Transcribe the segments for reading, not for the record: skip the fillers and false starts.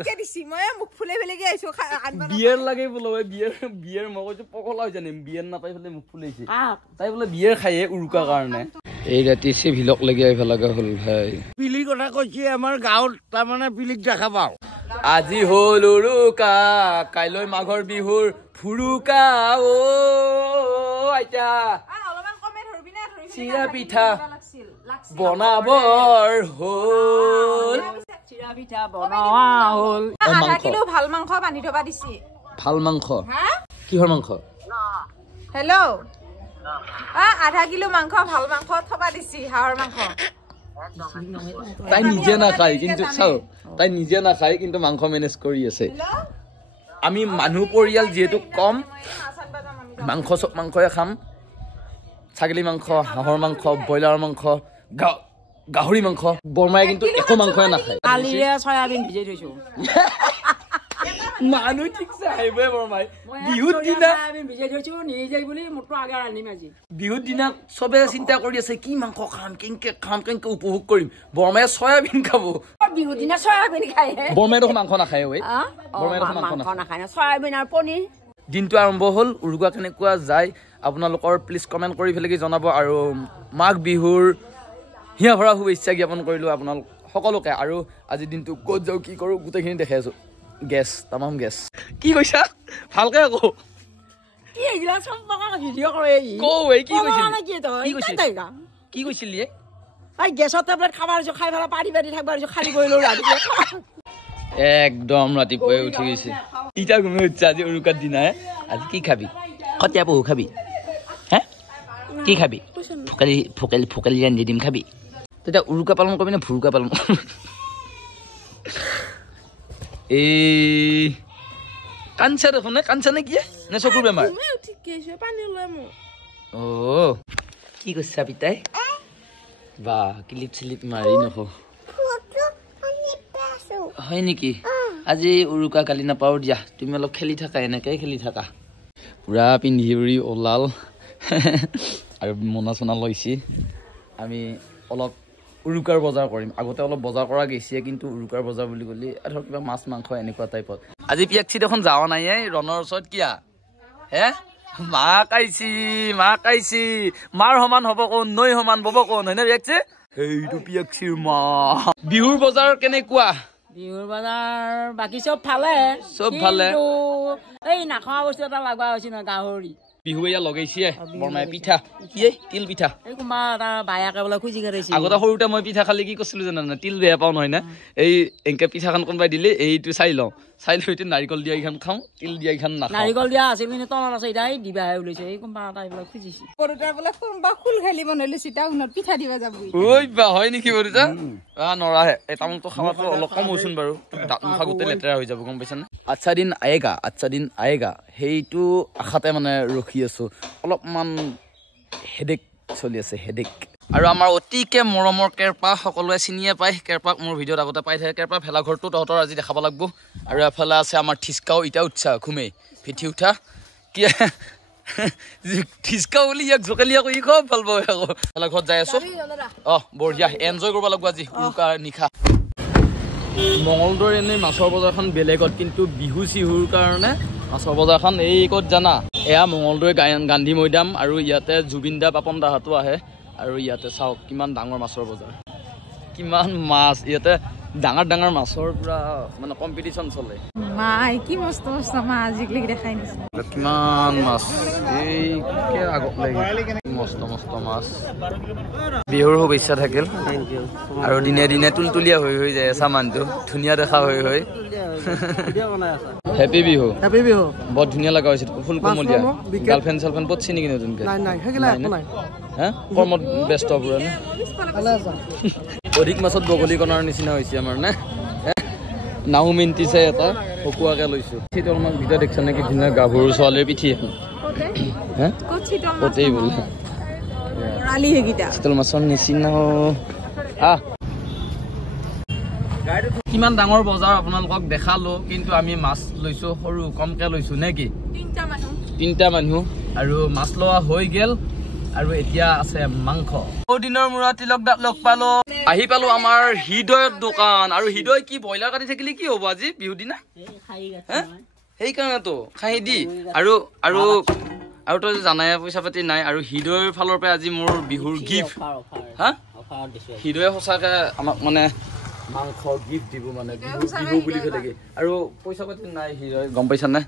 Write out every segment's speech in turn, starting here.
কে দিছি মই মুখ ফুলে ফেলে গে আইছো আনবা বিয়ের লাগে বলো বিয়ের মগজ পকলা হই জানি বিয়ের না পাই ফেলে মুখ ফুলেছে তাই বলে বিয়ের খাইয়ে উৰুকা কাৰণে এই ৰাতি সিভিলক লাগি আইফা লাগা হল ভাই পিলিৰ কথা কৈছি আমাৰ গাঁৱত তাৰ মানে পিলিক দেখা পাও আজি হল উৰুকা কাইলৈ মাঘৰ বিহুৰ ফুৰুকা ও আইতা অলপমান কমে ধৰবি না চিৰা পিঠা বনাবৰ হল চিৰা পিঠা বনোৱা হল আধা কিলো ভাল মাংস বান্ধি থবা দিছি ভাল মাংস হা কিহৰ মাংস হেল্ল' আধা কিলো মাংস ভাল মাংস থবা দিছি হাঁহৰ মাংস তাই নিজে না খায় কিন্তু চাও তাই নিজে না খায় কিন্তু মাংস মেনেজ কৰি আছে আমি মানুহ পৰিয়াল যেহেতু কম মাংস সব মাংসয়ে খাম ছাগলী মাংস হাঁহৰ মাংস ব্ৰইলাৰ মাংস গাহৰি মাংস বৰমাই কিন্তু একো মাংসয়ে নাখায় কালিয়ে সয়াবিন ভিজাই থৈছো মানুহ ঠিকছে আহিব বৰমাই বিহুৰ দিনা সয়াবিন ভিজাই থৈছো নিজে বুলি মোটো আগে আনিম আজি বিহুৰ দিনা সবে চিন্তা কৰি আছে কি মাংস খাম কেনেকে উপভোগ কৰিম বৰমাই সয়াবিন খাব বিহুৰ দিনা সয়াবিন খায় বৰমাই দেখোন মাংস নাখায় ঐ বৰমাই দেখোন মাংস নাখায় সয়াবিন আৰু পনীৰ দিনটো আৰম্ভ হ'ল উৰুকা কেনেকুৱা যায় আপোনালোকৰ প্লিজ কমেণ্ট কৰি ফেলে জনাব আৰু মাঘ বিহুৰ হিয়া ভৰা শুভেচ্ছা জ্ঞাপন কৰিলোঁ আপোনালোক সকলোকে আৰু আজিৰ দিনটো ক'ত যাওঁ কি কৰোঁ গোটেইখিনি দেখাই আছোঁ গেছ তামাম গেছ কি কৈছা ভালকে আকৌ কি কৈছিলি গেছৰ টেবলেট খাব খাই পেলাই পাৰি পাৰি থাকিব খালি কৰিলো একদম ৰাতিপুৱাই উঠি গৈছে ইটা ঘুমি উঠছে আজি উৰুকাৰ দিনা আজি কি খাবি কতিয়া পহু খাবি হে কি খাবি ফুকালি আনি দিম খাবি তেতিয়া উৰুকা পালন কৰিবি নে ভুৰুকা পালন এই কাঞ্চা দেখোন কাঞ্চা নে কি নে চকুৰ বেমাৰ অ কি কৈছা পিতাই বা ক্লিপ চিলিপ মাৰি নখ হয় নেকি আজি উৰুকা কালি নাপাও দিয়া তুমি অলপ খেলি থাকা এনেকে খেলি থাকা পুৰা পিন্ধি উৰি ওলাল আৰু মনা চনা লৈছি আমি অলপ উৰুকাৰ বজাৰ কৰিম আগতে অলপ বজাৰ কৰা গৈছে কিন্তু উৰুকাৰ বজাৰ বুলি ক'লে ধৰ কিবা মাছ মাংস এনেকুৱা টাইপত আজি পিয়াকচি দেখোন যাৱা নাই ৰণৰ ওচৰত কিয়া হে মা কাইছি মাৰ সমান হ'ব কোন নৈ সমান বব কোন হয়নে পিয়াকচি সেইটো পিয়াকচিৰ মা বিহুৰ বজাৰ কেনেকুৱা বিহুৰ বজাৰ বাকি চব ভালে এই নাখোৱা বস্তু এটা লাগবা হৈছে ন গাহৰি বিহু এয়া লগাইছে বৰমাই পিঠা কি তিল পিঠা এই কোনোবা এটা বায়াকে বোলে খুজি কৰিছে আগতে সৰুতে মই পিঠা খালি কি কৈছিলো জানা তিল বেয়া পাওঁ নহয় না এই এনেকে পিঠাখন কোনোবাই দিলে এইটো চাই লওঁ চাই লৈ নাৰিকল দিয়া এইখন খাওঁ তিল দিয়া এইখন নাখাওঁ নাৰিকল দিয়া আছে কিন্তু তলত আছে এতিয়া এই দিবাহে ওলাইছে এই কোনোবা এটা এইবিলাক খুজিছে বৰুটা বোলে কোনোবা খুল খালি বনাইলে চিটা উনত পিঠা দিবা যাব ঐ বা হয় নেকি বৰুটা নৰাহে এই তামোলটো খাৱাটো অলপ কম হৈছোন বাৰু দাঁত মুখা গোটেই লেতেৰা হৈ যাব গম পাইছানে আচ্ছা দিন আয়েগা সেইটো আশাতে মানে ৰখি আছো অলপমান হেডেক চলি আছে হেডেক আৰু আমাৰ অতিকে মৰমৰ কেৰপা সকলোৱে চিনিয়ে পায় কেৰপাক মোৰ ভিডিঅ'ত আগতে পাই থাকে কেৰপা ভেলাঘৰটো তহঁতৰ আজি দেখাব লাগিব আৰু এফালে আছে আমাৰ ঠিচকাও ইটা উৎসাহ ঘুমেই পিঠি উঠা কি ঠিচকাও বুলি ইয়াক জোকালি আকৌ ই খুব ভাল পাব আকৌ ভেলাঘৰত যাই আছো বঢ়িয়া এনজয় কৰিব লাগিব আজি উৰুকা নিশা মঙলদৈৰ এনেই মাছৰ বজাৰখন বেলেগত কিন্তু বিহু চিহুৰ কাৰণে মাছৰ বজাৰখন এই ক'ত জানা এয়া মঙলদৈ গান্ধী মৈদাম আৰু ইয়াতে জুবিন দা পাপন দাহঁতো আহে আৰু ইয়াতে চাওক কিমান ডাঙৰ মাছৰ বজাৰ কিমান মাছ ইয়াতে ডাঙৰ মাছৰ পুৰা মানে কম্পিটিশ্যন চলে মাই কি মস্ত মস্ত মাছ আজিকালি দেখাই নিছে কিমান মাছ এই আগত লাগি মস্ত মাছ বিহুৰ শুভেচ্ছা থাকিল আৰু দিনে দিনে তুলতুলীয়া হৈ যায় চামানটো ধুনীয়া দেখা হৈ হেপী বিহু বহুত ধুনীয়া লগা হৈছে ফুল কোমলীয়া গাৰ্লফ্ৰেণ্ড চালফ্ৰেণ্ড পতছি নেকি নতুনকে হা কৰ্মত ব্যস্ত পুৰা অধিক মাছত বগলী কণাৰ নিচিনা হৈছে আমাৰ নে নাও মিন্তিছে এটা শুকুৱাকে লৈছো শীতল মাছ ভিতৰত দেখিছা নেকি ধুনীয়া গাভৰু ছোৱালীৰ পিঠি এখন হে কতেই বোলে শীতল মাছৰ নিচিনা কিমান ডাঙৰ বজাৰ আপোনালোকক দেখালো কিন্তু আমি মাছ লৈছো সৰু কমকে লৈছো নে কি তিনটা মানুহ আৰু মাছ লোৱা হৈ গেল আৰু এতিয়া আছে মাংস বহু দিনৰ মূৰত তিলক দাক লগ পালো আহি পালো আমাৰ হৃদয়ৰ দোকান আৰু হৃদয় কি ব্ৰইলাৰ কাটি থাকিলে কি হ'ব আজি বিহু দিনা সেইকাৰণেতো খাই দি আৰু আৰু আৰু তই জানাই পইচা পাতি নাই আৰু হৃদয়ৰ ফালৰ পৰা আজি মোৰ বিহুৰ গিফ্ট হা হৃদয়ে সঁচাকে আমাক মানে মাংস গিফ্ট দিব মানে বিহু বুলি কৈ থাকে আৰু পইচা পাতি নাই হৃদয় গম পাইছা নে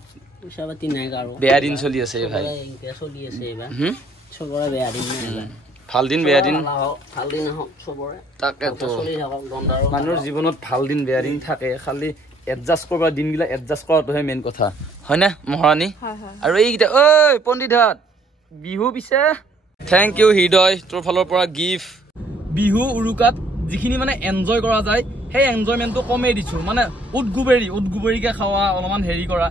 পইচা পাতি নাই আৰু বেয়া দিন চলি আছে ভাই চলি আছে এইবাৰ চবৰে বেয়া দিন নাই ভাল দিন বেয়া দিন ভাল দিন হওক চবৰে তাকেতো চলি থাকক দণ্ডাৰো মানুহৰ জীৱনত ভাল দিন বেয়া দিন থাকে খালি এডজাষ্ট কৰবা দিনগিলা এডজাষ্ট কৰাটোহে মেইন কথা হয়নে মহাৰাণী আৰু এইকেইটা ঐ পণ্ডিতহাত বিহু পিছে থেংক ইউ হৃদয় তোৰ ফালৰ পৰা গিফ্ট বিহু উৰুকাত যিখিনি মানে এনজয় কৰা যায় সেই এনজয়মেণ্টটো কমেই দিছোঁ মানে উদগুবেৰিকে খাৱা অলপমান হেৰি কৰা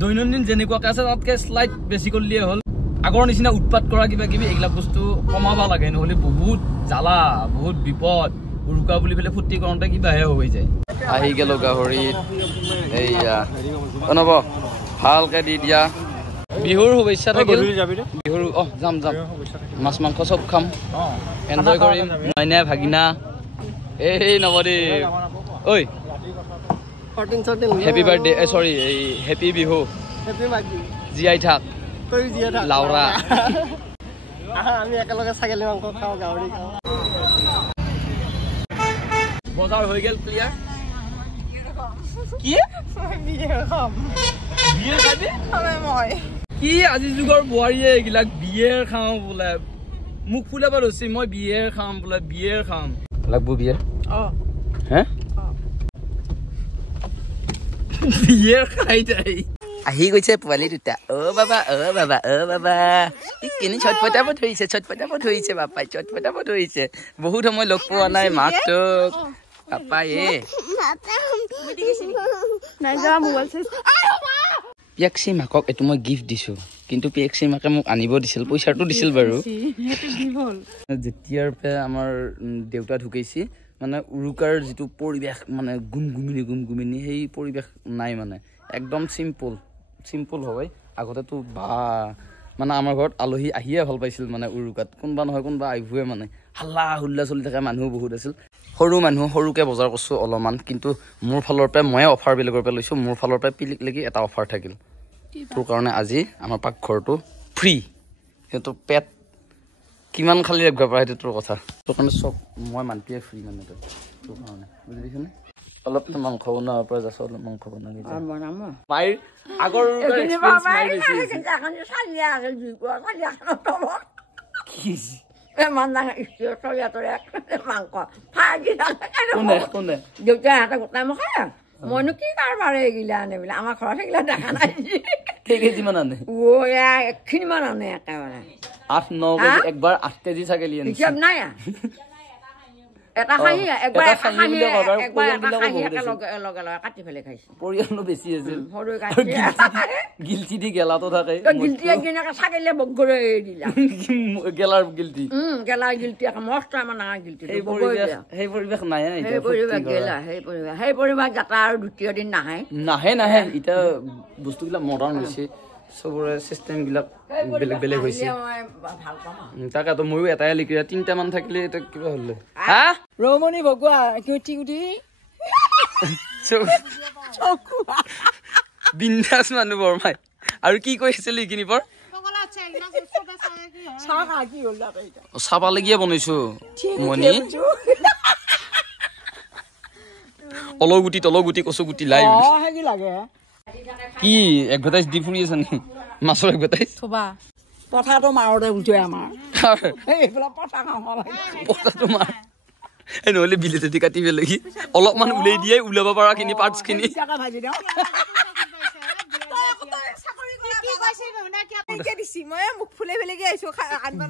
দৈনন্দিন যেনেকুৱাকে আছে তাতকৈ শ্লাইট বেছি কৰিলে হ'ল আগৰ নিচিনা উৎপাত কৰা কিবা কিবি এইবিলাক বস্তু কমাব লাগে নহ'লে বহুত জ্বালা বহুত বিপদ উৰুকা বুলি পেলাই ফূৰ্তি কৰোঁতে কিবাহে হৈ যায় আহি গেলো গাহৰিত এইয়া নব ভালকে দি দিয়া বিহুৰ শুভেচ্ছা থাকিল বিহুৰ যাম মাছ মাংস চব খাম এনজয় কৰিম মইনা ভাগিনা এই নৱদ্বীপ ঐ হেপী বাৰ্থডে চৰি এই হেপী বিহু জীয়াই থাক লাউৰা আমি একেলগে ছাগলী মাংস খাওঁ গাহৰি খাওঁ বজাৰ হৈ গেল ক্লিয়াৰ কি কি আজি যুগৰ বোৱাৰীয়ে এইবিলাক বিয়েৰ খাওঁ বোলে মুখ ফুলাব ধৰিছে মই বিয়েৰ খাম বোলে বিয়েৰ খাম লাগব বিয়েৰ হে বিয়েৰ খাই যায় আহি গৈছে পোৱালি দুটা বাবা কিনি ছটপটাব ধৰিছে বাপাই ছটপটাব ধৰিছে বহুত সময় লগ পোৱা নাই মাকটোক পাপাই পিয়াক্সি মাকক এইটো মই গিফ্ট দিছো কিন্তু পিয়াক্সি মাকে মোক আনিব দিছিল পইচাটো দিছিল বাৰু যেতিয়াৰ পৰা আমাৰ দেউতা ঢুকাইছে মানে উৰুকাৰ যিটো পৰিৱেশ মানে গুমগুমিনি সেই পৰিৱেশ নাই মানে একদম চিম্পল হয় আগতেতো বা মানে আমাৰ ঘৰত আলহী আহিয়ে ভাল পাইছিল মানে উৰুকাত কোনোবা নহয় কোনোবা আহিবয়ে মানে হাল্লা হুল্লা চলি থাকে মানুহ বহুত আছিল সৰু মানুহ সৰুকে বজাৰ কৰিছোঁ অলপমান কিন্তু মোৰ ফালৰ পৰা ময়ে অফাৰ বেলেগৰ পৰা লৈছোঁ মোৰ ফালৰ পৰা পিলিক লাগি এটা অফাৰ থাকিল তোৰ কাৰণে আজি আমাৰ পাকঘৰটো ফ্ৰী কিন্তু পেট কিমান খালি ৰাখিব পৰা সেইটো তোৰ কথা তোৰ কাৰণে চব মই মান্তিয়ে ফ্ৰী মানে তোৰ কাৰণে বুজি পাইছনে অলপ মাংস বনোৱাৰ পৰা যাছ অলপ মাংস বনাবি মাইৰ আগৰ মইনো কি কাৰবাৰ এইগিলা আনে বোলে আমাৰ ঘৰত সেইগিলা দেখা নাই কেজিমান আনে এখিনিমান আনে একেবাৰে 8-9 কেজি একবাৰ 8 কেজি ছাগলী আনে হিচাপ নাই এটা খাহি একবাৰ কাটি পেলাই খাইছে পৰিয়ালো বেছি আছিল গিলটি দি গেলাটো থাকে গিলটি একদিনাকে ছাগলীয়ে বগৰে এৰি দিলা গেলাৰ গিলটি গেলাৰ গিলটি মস্ত আমাৰ ডাঙৰ গিলটি সেই পৰিৱেশ নাই সেই পৰিৱেশ গেলা সেই পৰিৱেশ যাতা আৰু দ্বিতীয় দিন নাহে এতিয়া বস্তুবিলাক মডাৰ্ণ হৈছে সবৰে চিষ্টেম বিলাক বেলেগ হৈছে তাকেতো ময়ো এটাই লিখি 3টামান থাকিলে এটা কিবা হলে হা ৰমণী ভগুৱা কুটি কুটি বিন্দাস মানুহ বৰমাই আৰু কি কৈছিল এইখিনি পৰ চাবা লাগিয়ে বনাইছো মনি তলগুটি কচু গুটি লাই কি এডভাৰটাইজ দি ফুৰি আছে নেকি মাছৰ এডভাৰটাইজ পথাটো মাৰতে উঠে আমাৰ পথাটো মাৰ নহ'লে বিলেটেদি কাটি পেলাই অলপমান উলিয়াই দিয়ে ওলাব পৰা খিনি পাৰ্টছ খিনি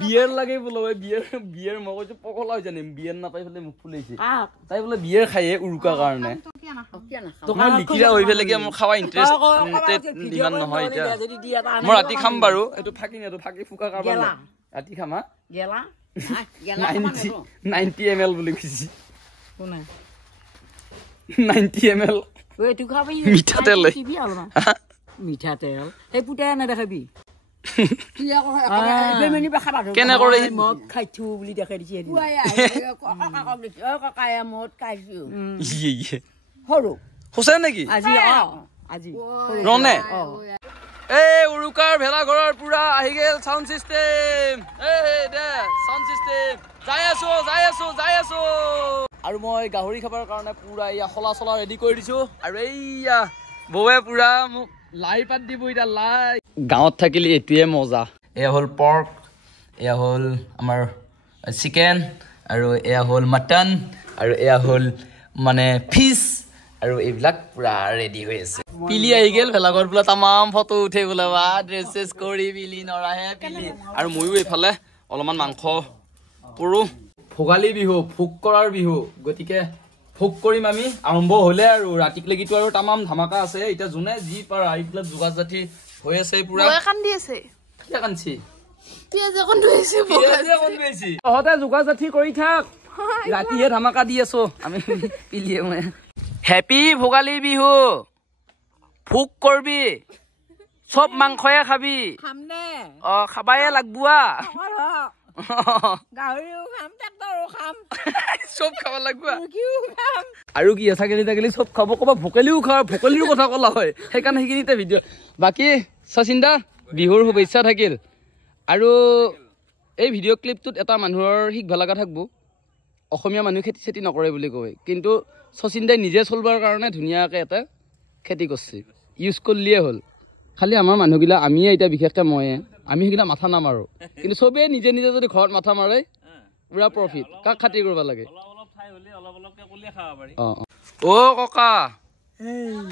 বিয়েৰ লাগে বোলো বিয়েৰ মই কৈছো পকলা হৈ জানিম বিয়েৰ নাপাই পেলাই মুখ ফুলাইছে তাই বোলে বিয়েৰ খায়ে উৰুকাৰ কাৰণে তোমাৰ লিখিৰা হৈ পেলাই মোৰ খাৱা ইণ্টাৰেষ্ট ইমান নহয় এতিয়া মই ৰাতি খাম বাৰু এইটো ফাঁকি ফুকা কাৰবাৰ ৰাতি খাম হা 90 ml বুলি কৈছি 90 ml মিঠাতেল মিঠাতেল সেই পুতাই নেদেখাবি কেনে কৰে মদ খাইছো বুলি দেখাই দিছে ককাই মদ খাইছো সৰু সঁচাই নেকি আজি আজি ৰনে এই উৰুকাৰ ভেলাঘৰৰ পুৰা আহি গেল সাউণ্ড চিষ্টেম সাউণ্ড চিষ্টেম যাই আছো আৰু মই গাহৰি খাবৰ কাৰণে পুৰা এয়া খলা ৰেডি কৰি দিছো আৰু এইয়া বৌৱে পুৰা মোক লাই পাত দিব এতিয়া লাই গাঁৱত থাকিলে এটোৱে মজা এয়া হ'ল পৰ্ক এয়া হ'ল আমাৰ চিকেন আৰু এয়া হ'ল মাটন আৰু এয়া হ'ল মানে ফিছ আৰু এইবিলাক পুৰা ৰেডি হৈ আছে পিলি আহি গেল ভেলাঘৰ বোলে তামাম ফটো উঠে বোলে বা ড্ৰেছ চেছ কৰি পিলি নৰাহে পিলি আৰু ময়ো এইফালে অলপমান মাংস পুৰো ভোগালী বিহু ভোগ কৰাৰ বিহু গতিকে ভোগ কৰিম আমি আৰম্ভ হলে আৰু ৰাতিকলৈকেতো আৰু তামাম ধামাকা আছে এতিয়া যোনে যি পাৰা এইবিলাক যোগাৰ জাতি হৈ আছে পুৰা কান্দি আছে কি কান্দি পিয়াজে তহঁতে যোগাৰ জাতি কৰি থাক ৰাতিহে ধামাকা দি আছো আমি পিলিয়ে মই হেপী ভোগালী বিহু ভোগ কৰবি চব মাংসয়ে খাবি খাবায়ে লাগবুৱা চব খাব লাগবুৱা আৰু কি ছাগলী তাগলী চব খাব ক'বা ভোকেলিও খাওঁ ভোকেলিৰ কথা ক'লা হয় সেইকাৰণে সেইখিনিতে ভিডিঅ' বাকী শচীন দা বিহুৰ শুভেচ্ছা থাকিল আৰু এই ভিডিঅ' ক্লিপটোত এটা মানুহৰ শিকিব লগা থাকিব অসমীয়া মানুহ খেতি চেতি নকৰে বুলি কয় কিন্তু শচীন দাই নিজে চলবৰ কাৰণে ধুনীয়াকৈ এটা খেতি কৰিছে ইউজ কৰিলিয়ে হ'ল খালি আমাৰ মানুহবিলাক আমিয়ে এতিয়া বিশেষকৈ ময়ে আমি সেইবিলাক মাথা নামাৰোঁ কিন্তু চবেই নিজে নিজে যদি ঘৰত মাথা মাৰে পুৰা প্ৰফিট কাক খাতি কৰিব লাগে অ' ককা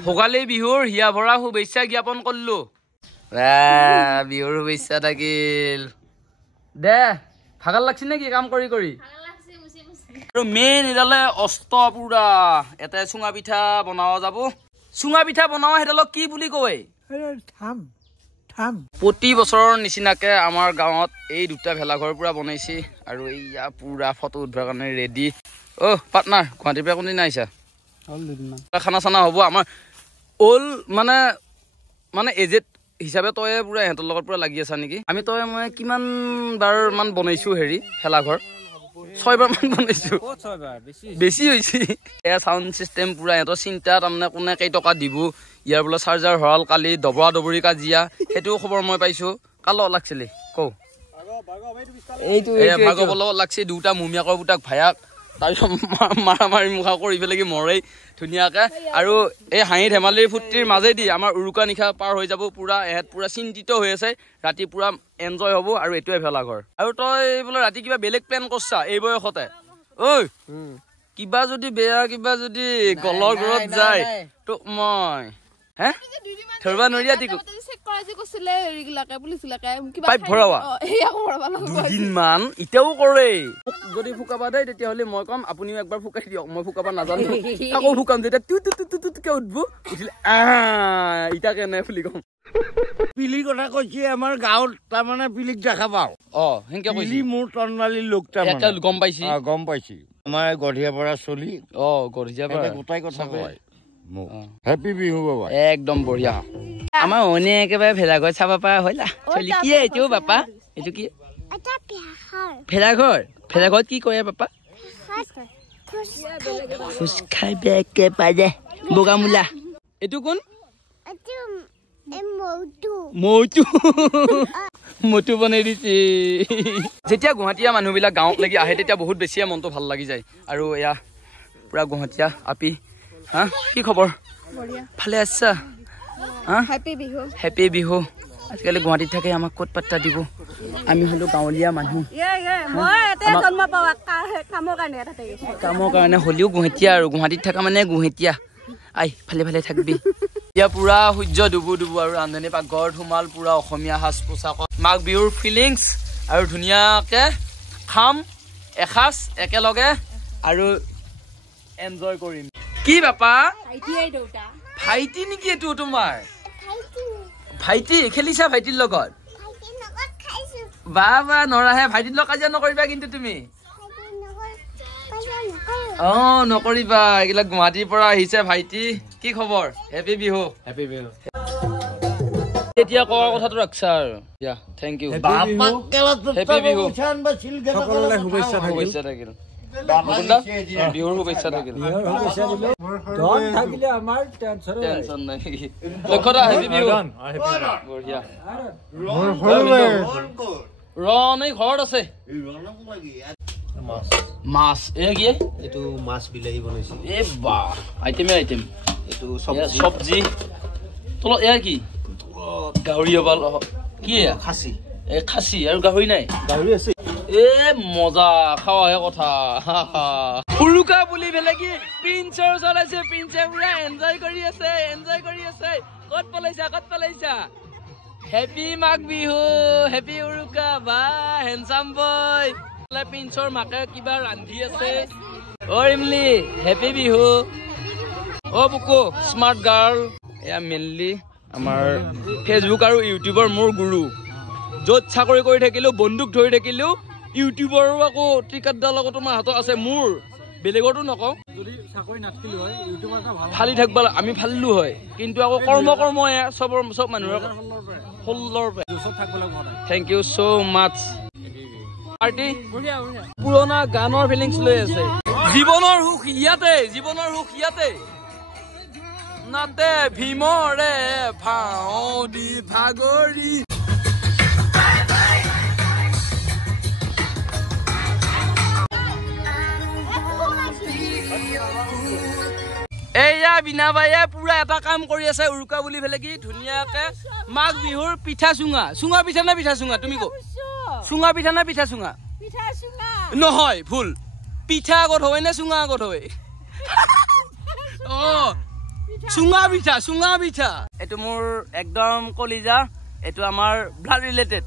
ভোগালী বিহুৰ হিয়া ভৰা শুভেচ্ছা জ্ঞাপন কৰিলোঁ বিহুৰ শুভেচ্ছা থাকিল দে ভাগৰ লাগছি নেকি কাম কৰি আৰু মেইন এডালে অস্ত পুৰা এটা চুঙা পিঠা বনাব যাব চুঙা পিঠা বনাব সেইডালক কি বুলি কয় প্ৰতি বছৰৰ নিচিনাকে আমাৰ গাঁৱত এই দুটা ভেলাঘৰ পুৰা বনাইছে আৰু এইয়া পুৰা ফটো উঠিবৰ কাৰণে ৰেডি পাৰ্টনাৰ গুৱাহাটীৰ পৰা কোনদিনা আহিছা খানা চানা হ'ব আমাৰ অল মানে এজেড হিচাপে তই পুৰা ইহঁতৰ লগত পুৰা লাগি আছা নেকি আমি তই মই কিমান বাৰ মান বনাইছো হেৰি ভেলাঘৰ 6 বাৰ মান বনাইছো বেছি হৈছে এয়া চাউণ্ড চিষ্টেম পুৰা ইহঁতৰ চিন্তা তাৰমানে কোনে কেইটকা দিব ইয়াৰ বোলে চাৰ্জাৰ হৰাল কালি দবৰা দবৰি কাজিয়া সেইটোও খবৰ মই পাইছো কাৰ লগত লাগছিলে কওঁ ভাগৱৰ লগত লাগছে দুটা মুমিয়াকৰ বুটাক ভায়াক তাৰপিছত মাৰি মুখা কৰি পেলাই মৰেই ধুনীয়াকে আৰু এই হাঁহি ধেমালিৰ ফূৰ্তিৰ মাজেদি আমাৰ উৰুকা নিশা পাৰ হৈ যাব পুৰা এহেঁত পুৰা চিন্তিত হৈ আছে ৰাতি পুৰা এনজয় হ'ব আৰু এইটোৱে ভেলাঘৰ আৰু তই বোলে ৰাতি কিবা বেলেগ প্লেন কৰছা এই বয়সতে ঐ কিবা যদি বেয়া কিবা যদি গলৰ ঘৰত যায় তোক মই ধৰবা নৰিয়া দুদিনমান এতিয়াও কৰে যদি ফুকাবা দেই তেতিয়াহ'লে মই কম আপুনিও একবাৰ ফুকাই দিয়ক মই ফুকাবা নাজানো আকৌ ফুকাম যেতিয়া উঠব উঠিলে ইটা কেনে বুলি কম পিলিৰ কথা কৈছে আমাৰ গাঁৱত তাৰমানে পিলিক দেখা পাওঁ সেনেকে পিলি মোৰ তন্নালীৰ লোক গম পাইছি আমাৰ গঢ়িয়াৰ পৰা চলি গঢ়িয়াৰ পৰা গোটাই কথা কয় হেপী বিহু বাবা একদম বঢ়িয়া আমাৰ অনে একেবাৰে ভেলাঘৰ চাব পৰা হলা চলি কি এইটো বাপা এইটো কি ভেলাঘৰত কি কৰে বাপা খোজ খাই বেকে পাজে বগামূলা এইটো কোন মৌটো বনাই দিছে যেতিয়া গুৱাহাটীয়া মানুহবিলাক গাঁৱত লাগি আহে তেতিয়া বহুত বেছিয়ে মনটো ভাল লাগি যায় আৰু এয়া পুৰা গুৱাহাটীয়া আপি কি খবৰ ভালে আছা হেপী বিহু আজিকালি গুৱাহাটীত থাকে আমাক ক'ত পাত্তা দিব আমি হলো গাঁৱলীয়া মানুহ কামৰ কাৰণে হ'লেও গুৱাহাটীয়া আৰু গুৱাহাটীত থকা মানে গুৱাহাটীয়া আই ভালে ভালে থাকবি এতিয়া পুৰা সূৰ্য ডুবু আৰু ৰান্ধনী পাকঘৰত সোমাল পুৰা অসমীয়া সাজ পোছাকত মাঘ বিহুৰ ফিলিংছ আৰু ধুনীয়াকে খাম এসাঁজ একেলগে আৰু এনজয় কৰিম কি বাপা ভাইটি নেকি এইটো তোমাৰ ভাইটি খেলিছা ভাইটিৰ লগত বা নৰাহে ভাইটিৰ লগত কাজিয়া নকৰিবা কিন্তু তুমি নকৰিবা এইবিলাক গুৱাহাটীৰ পৰা আহিছে ভাইটি কি খবৰ হেপী বিহু এতিয়া কোৱা কথাটো ৰাখছা আৰু দিয়া থেংক ইউ হেপী বিহু শুভেচ্ছা থাকিল বিহুৰ শুভেচ্ছা থাকিল টেনচন নাই লক্ষ্যদা হেপী বিহু বঢ়িয়া ৰণ এই ঘৰত আছে মাছ এয়া কি এইটো মাছ বিলাহী বনাইছে এ বা আইটেমে আইটেম এইটো চব্জি তলত এয়া কি গাহৰি অবাল কি খাচী এই খাচী আৰু গাহৰি নাই গাহৰি আছে এ মজা খাৱাহে কথা উৰুকা বুলি বেলে কি প্ৰিন্সৰ চলাইছে প্ৰিন্সে পুৰা এনজয় কৰি আছে ক'ত পলাইছা হেপী মাঘ বিহু হেপী উৰুকা বা হেণ্ডচাম বয় প্ৰিন্সৰ মাকে কিবা ৰান্ধি আছে অ ইমলি হেপী বিহু অ বুকু স্মাৰ্ট গাৰ্ল এয়া মেইনলি আমাৰ ফেচবুক আৰু ইউটিউবৰ মোৰ গুৰু য'ত চাকৰি কৰি থাকিলেও বন্দুক ধৰি থাকিলেও ইউটিউবৰো আকৌ টিকাতডাল লগত তোমাৰ হাতত আছে মোৰ বেলেগৰতো নকওঁ ফালি থাকিব আমি ফালিলো হয় কিন্তু আকৌ কৰ্ম চব মানুহৰ thank you so' much party পুৰণা গানৰ ফিলিংছ লৈ আছে জীৱনৰ সুখ ইয়াতে নাতে ভীমৰে ভাও দি ভাগৰি এয়া বিনা বাইয়ে পুৰা এটা কাম কৰি আছে উৰুকা বুলি ফেলে কি ধুনীয়াকে মাঘ বিহুৰ পিঠা চুঙা পিঠা নে পিঠা চুঙা তুমি কো চুঙা পিঠা নে পিঠা চুঙা নহয় ভুল পিঠা আগত হয় নে চুঙা আগত হয় অ চুঙা পিঠা এইটো মোৰ একদম কলিজা এইটো আমাৰ ব্লাড ৰিলেটেড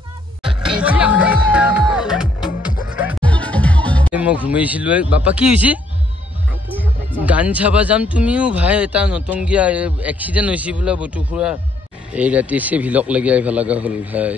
মই ঘুমাইছিলো বাপা কি হৈছে গান চাবা যাম তুমিও ভাই এটা নতুনকিয়া এক্সিডেণ্ট হৈছে বোলে বটুখুৰা এই ৰাতি চিভিলক লাগি আহিব লগা হ'ল ভাই